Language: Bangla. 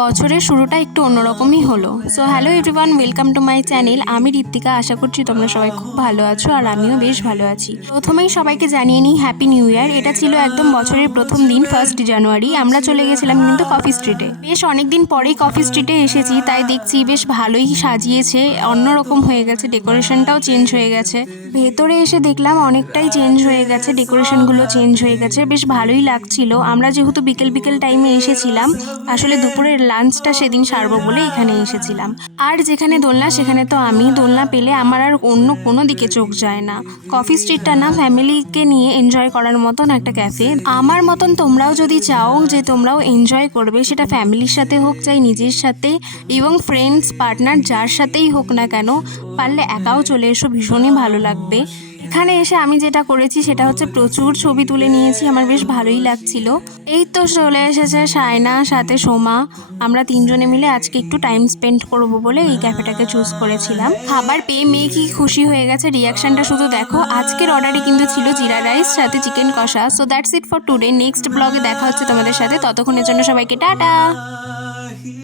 বছরের শুরুটা একটু অন্যরকমই হলো। So hello everyone, welcome to my channel. আমি ঋত্বিকা। আশা করছি তোমরা সবাই খুব ভালো আছো আর আমিও বেশ ভালো আছি। প্রথমেই সবাইকে জানিয়ে নিই হ্যাপি নিউ ইয়ার। এটা ছিল একদম বছরের প্রথম দিন, 1 জানুয়ারি। আমরা চলে গেছিলাম কিন্তু কফি স্ট্রিটে। বেশ অনেকদিন পরেই কফি স্ট্রিটে এসেছি, তাই দেখছি বেশ ভালোই সাজিয়েছে, অন্যরকম হয়ে গেছে, ডেকোরেশনটাও চেঞ্জ হয়ে গেছে। ভেতরে এসে দেখলাম অনেকটাই চেঞ্জ হয়ে গেছে, ডেকোরেশনগুলো চেঞ্জ হয়ে গেছে, বেশ ভালোই লাগছিল। আমরা যেহেতু বিকেল বিকেল টাইমে এসেছিলাম, আসলে দুপুরের লাঞ্চটা সেদিন সারবো বলে এখানে এসেছিলাম। আর যেখানে দোলনা সেখানে তো আমি দোলনা পেলে আমার আর অন্য কোনো দিকে চোখ যায় না। কফি স্ট্রিটটা না ফ্যামিলিকে নিয়ে এনজয় করার মতন একটা ক্যাফে। আমার মতন তোমরাও যদি চাও যে তোমরাও এনজয় করবে, সেটা ফ্যামিলির সাথে হোক চাই নিজের সাথে, এবং ফ্রেন্ডস পার্টনার যার সাথেই হোক না কেন, পারলে একাও চলে এসো, ভীষণই ভালো লাগবে। এখানে এসে আমি যেটা করেছি সেটা হচ্ছে প্রচুর ছবি তুলে নিয়েছি, আমার বেশ ভালোই লাগছিল। এই তো চলে এসেছে সায়না, সাথে সোমা। আমরা তিনজনে মিলে আজকে একটু টাইম স্পেন্ড করবো বলে এই ক্যাফেটাকে চুজ করেছিলাম। খাবার পেয়ে মেয়ে কি খুশি হয়ে গেছে, রিয়াকশনটা শুধু দেখো। আজকের অর্ডারে কিন্তু ছিল জিরা রাইস সাথে চিকেন কষা। So that's it for today. Next ব্লগে দেখা হচ্ছে তোমাদের সাথে, ততক্ষণের জন্য সবাইকে টাটা।